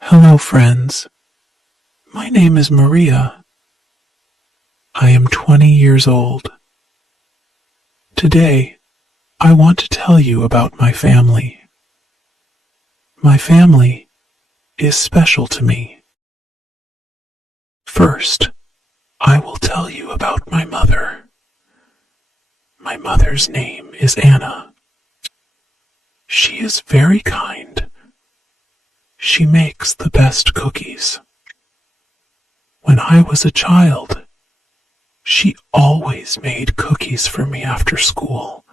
Hello, friends. My name is Maria. I am 20 years old. Today, I want to tell you about my family. My family is special to me. First, I will tell you about my mother. My mother's name is Anna. She is very kind. She makes the best cookies. When I was a child, she always made cookies for me after school.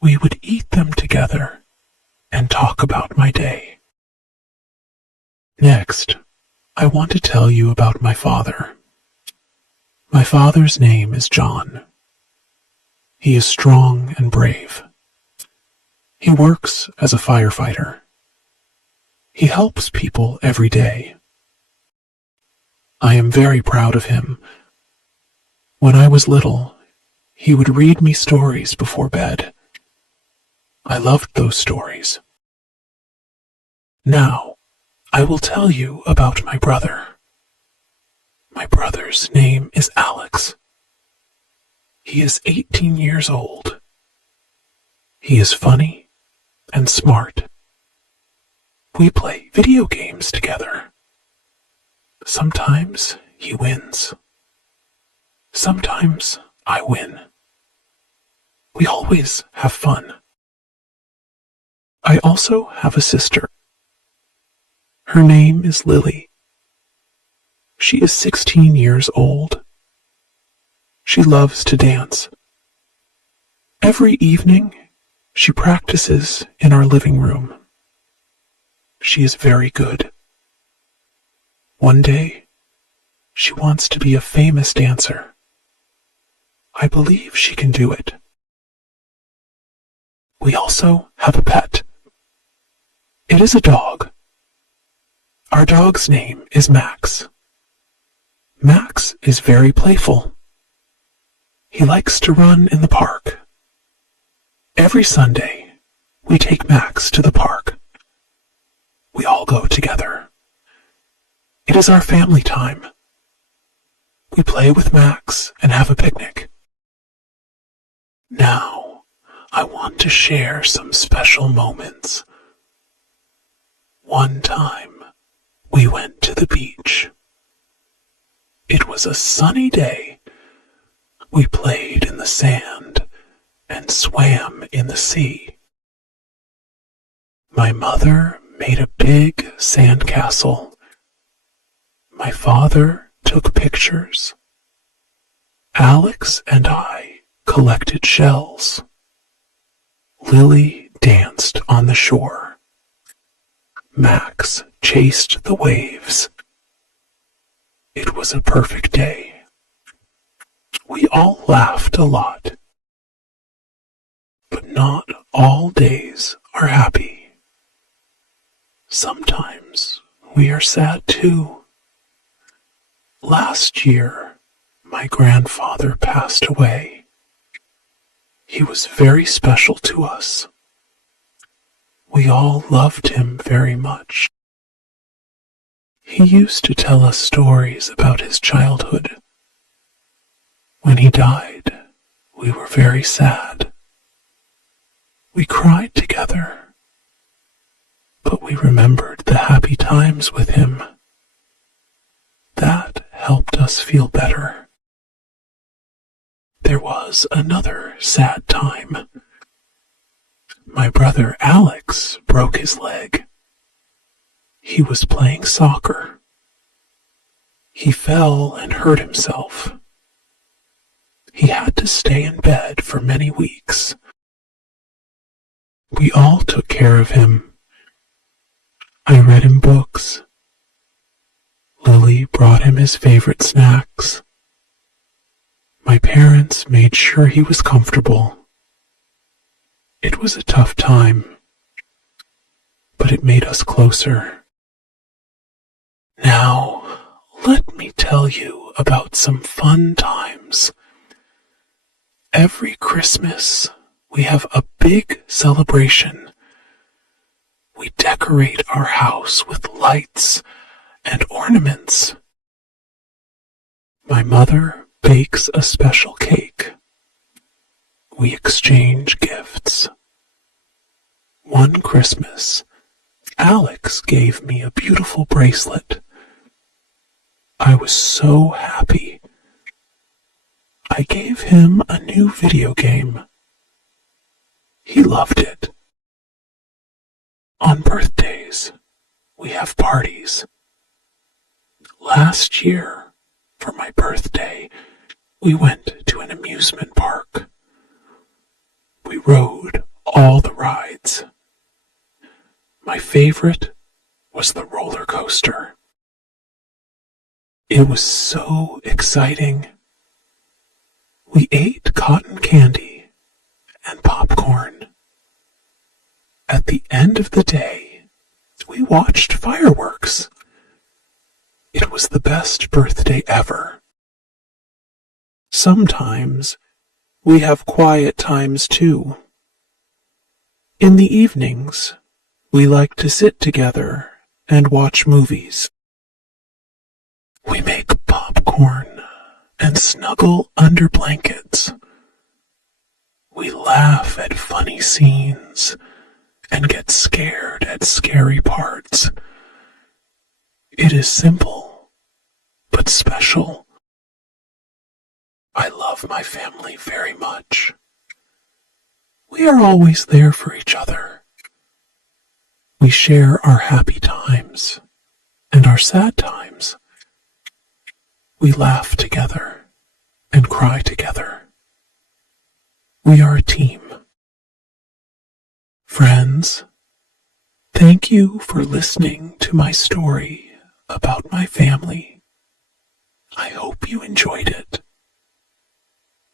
We would eat them together and talk about my day. Next, I want to tell you about my father. My father's name is John. He is strong and brave. He works as a firefighter. He helps people every day. I am very proud of him. When I was little, he would read me stories before bed. I loved those stories. Now, I will tell you about my brother. My brother's name is Alex. He is 18 years old. He is funny and smart. We play video games together. Sometimes he wins. Sometimes I win. We always have fun. I also have a sister. Her name is Lily. She is 16 years old. She loves to dance. Every evening, she practices in our living room. She is very good. One day, she wants to be a famous dancer. I believe she can do it. We also have a pet. It is a dog. Our dog's name is Max. Max is very playful. He likes to run in the park. Every Sunday, we take Max to the park. We all go together. It is our family time. We play with Max and have a picnic. Now, I want to share some special moments. One time, we went to the beach. It was a sunny day. We played in the sand and swam in the sea. My mother made a big sandcastle. My father took pictures. Alex and I collected shells. Lily danced on the shore. Max chased the waves. It was a perfect day. We all laughed a lot. But not all days are happy. Sometimes we are sad too. Last year, my grandfather passed away. He was very special to us. We all loved him very much. He used to tell us stories about his childhood. When he died, we were very sad. We cried together. But we remembered the happy times with him. That helped us feel better. There was another sad time. My brother Alex broke his leg. He was playing soccer. He fell and hurt himself. He had to stay in bed for many weeks. We all took care of him. I read him books. Lily brought him his favorite snacks. My parents made sure he was comfortable. It was a tough time, but it made us closer. Now, let me tell you about some fun times. Every Christmas, we have a big celebration. We decorate our house with lights and ornaments. My mother bakes a special cake. We exchange gifts. One Christmas, Alex gave me a beautiful bracelet. I was so happy. I gave him a new video game. He loved it. On birthdays, we have parties. Last year, for my birthday, we went to an amusement park. We rode all the rides. My favorite was the roller coaster. It was so exciting. We ate cotton candy and popcorn. At the end of the day, we watched fireworks. It was the best birthday ever. Sometimes we have quiet times too. In the evenings, we like to sit together and watch movies. We make popcorn and snuggle under blankets. We laugh at funny scenes and get scared at scary parts. It is simple, but special. I love my family very much. We are always there for each other. We share our happy times and our sad times. We laugh together and cry together. We are a team. Friends, thank you for listening to my story about my family. I hope you enjoyed it.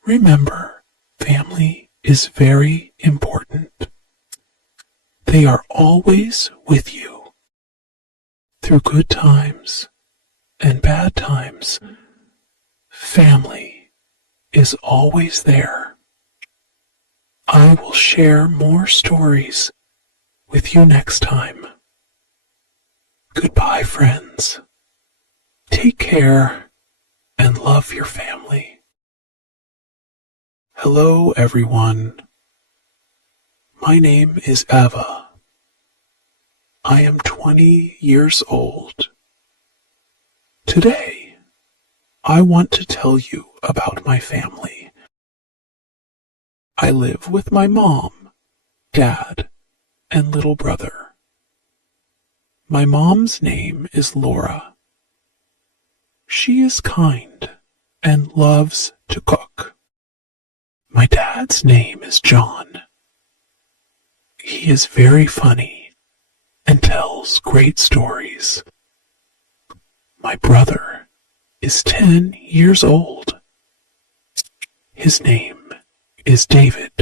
Remember, family is very important. They are always with you. Through good times and bad times, family is always there. I will share more stories with you next time. Goodbye, friends. Take care and love your family. Hello, everyone. My name is Eva. I am 20 years old. Today, I want to tell you about my family. I live with my mom, dad, and little brother. My mom's name is Laura. She is kind and loves to cook. My dad's name is John. He is very funny and tells great stories. My brother is 10 years old. His name is David.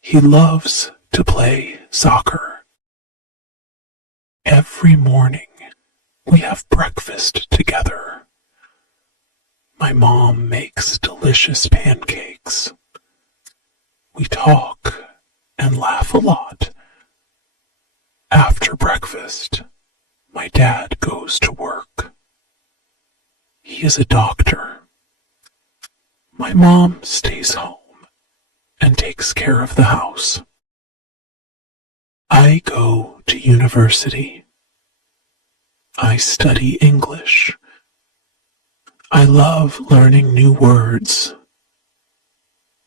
He loves to play soccer. Every morning we have breakfast together. My mom makes delicious pancakes. We talk and laugh a lot. After breakfast, my dad goes to work. He is a doctor. My mom stays home and takes care of the house. I go to university. I study English. I love learning new words.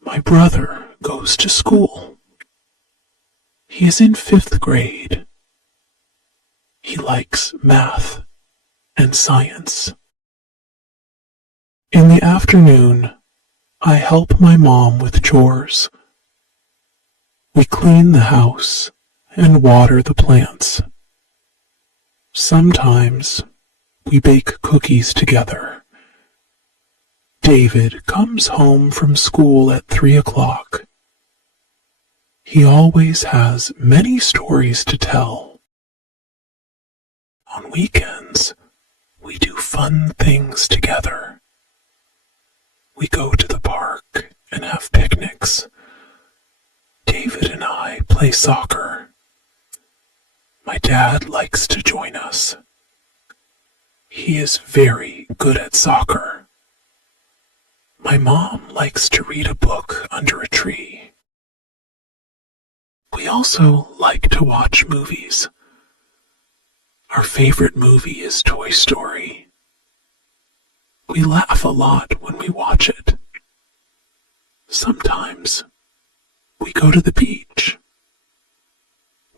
My brother goes to school. He is in 5th grade. He likes math and science. In the afternoon, I help my mom with chores. We clean the house and water the plants. Sometimes we bake cookies together. David comes home from school at 3 o'clock. He always has many stories to tell. On weekends, we do fun things together. We go to the park and have picnics. David and I play soccer. my dad likes to join us. He is very good at soccer. My mom likes to read a book under a tree. We also like to watch movies. Our favorite movie is Toy Story. We laugh a lot when we watch it. Sometimes we go to the beach.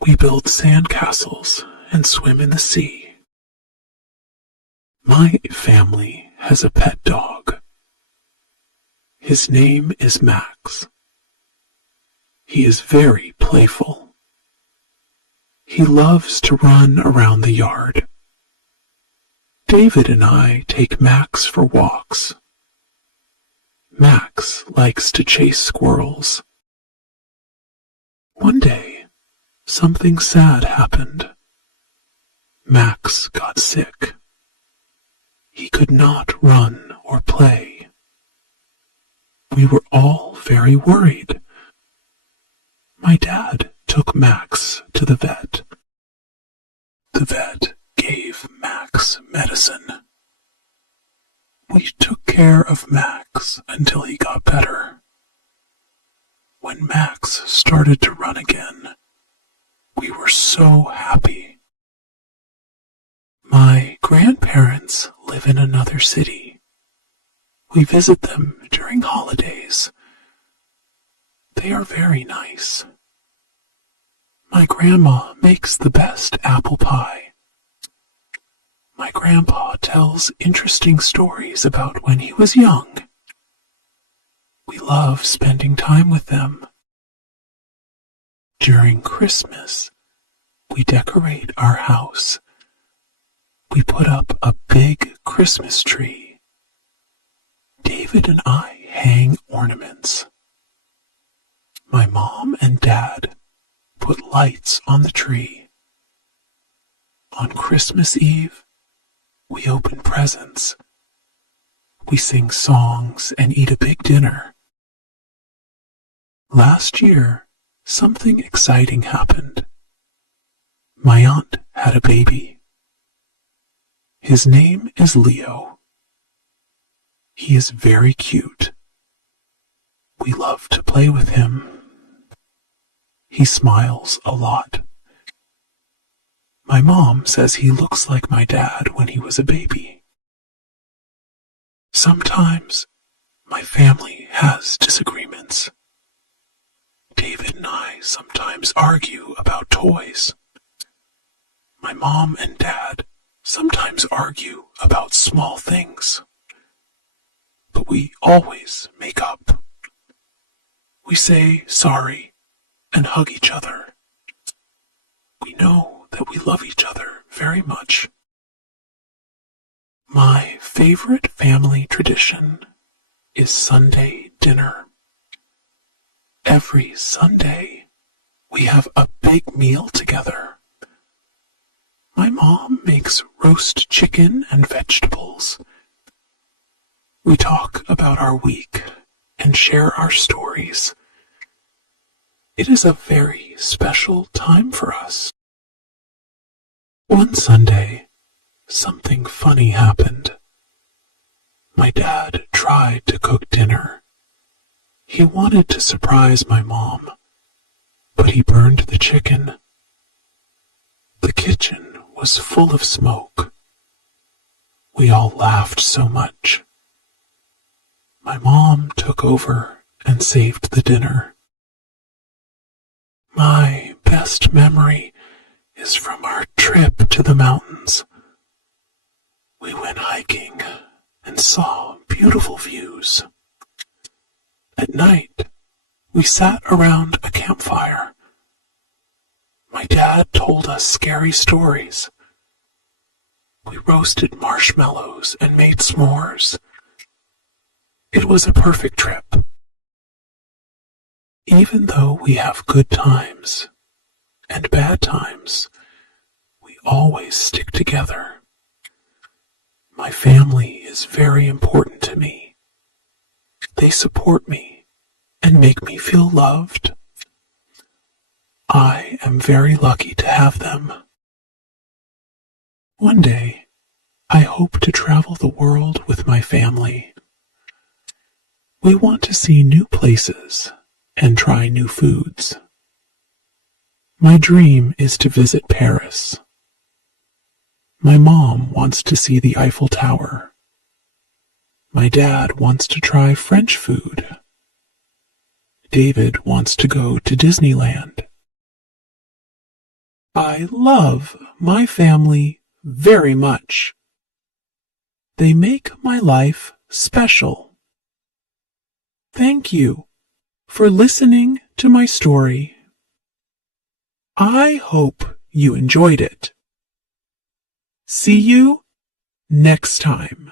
We build sand castles and swim in the sea. My family has a pet dog. His name is Max. He is very playful. He loves to run around the yard. David and I take Max for walks. Max likes to chase squirrels. One day, something sad happened. Max got sick. He could not run or play. We were all very worried. My dad took Max to the vet. The vet gave Max medicine. We took care of Max until he got better. When Max started to run again, we were so happy. My grandparents live in another city. We visit them during holidays. They are very nice. My grandma makes the best apple pie. My grandpa tells interesting stories about when he was young. We love spending time with them. During Christmas, we decorate our house. We put up a big Christmas tree. David and I hang ornaments. My mom and dad put lights on the tree. On Christmas Eve, we open presents. We sing songs and eat a big dinner. Last year, something exciting happened. My aunt had a baby. His name is Leo. He is very cute. We love to play with him. He smiles a lot. My mom says he looks like my dad when he was a baby. Sometimes my family has disagreements. David and I sometimes argue about toys. My mom and dad sometimes argue about small things. But we always make up. We say sorry and hug each other. We know that we love each other very much. My favorite family tradition is Sunday dinner. Every Sunday, we have a big meal together. My mom makes roast chicken and vegetables. We talk about our week and share our stories. It is a very special time for us. One Sunday, something funny happened. My dad tried to cook dinner. He wanted to surprise my mom, but he burned the chicken. The kitchen was full of smoke. We all laughed so much. My mom took over and saved the dinner. My best memory is from our trip to the mountains. We went hiking and saw beautiful views. At night, we sat around a campfire. My dad told us scary stories. We roasted marshmallows and made s'mores. It was a perfect trip. Even though we have good times and bad times, we always stick together. My family is very important to me. They support me and make me feel loved. I am very lucky to have them. One day, I hope to travel the world with my family. We want to see new places and try new foods. My dream is to visit Paris. My mom wants to see the Eiffel Tower. My dad wants to try French food. David wants to go to Disneyland. I love my family very much. They make my life special. Thank you for listening to my story. I hope you enjoyed it. See you next time.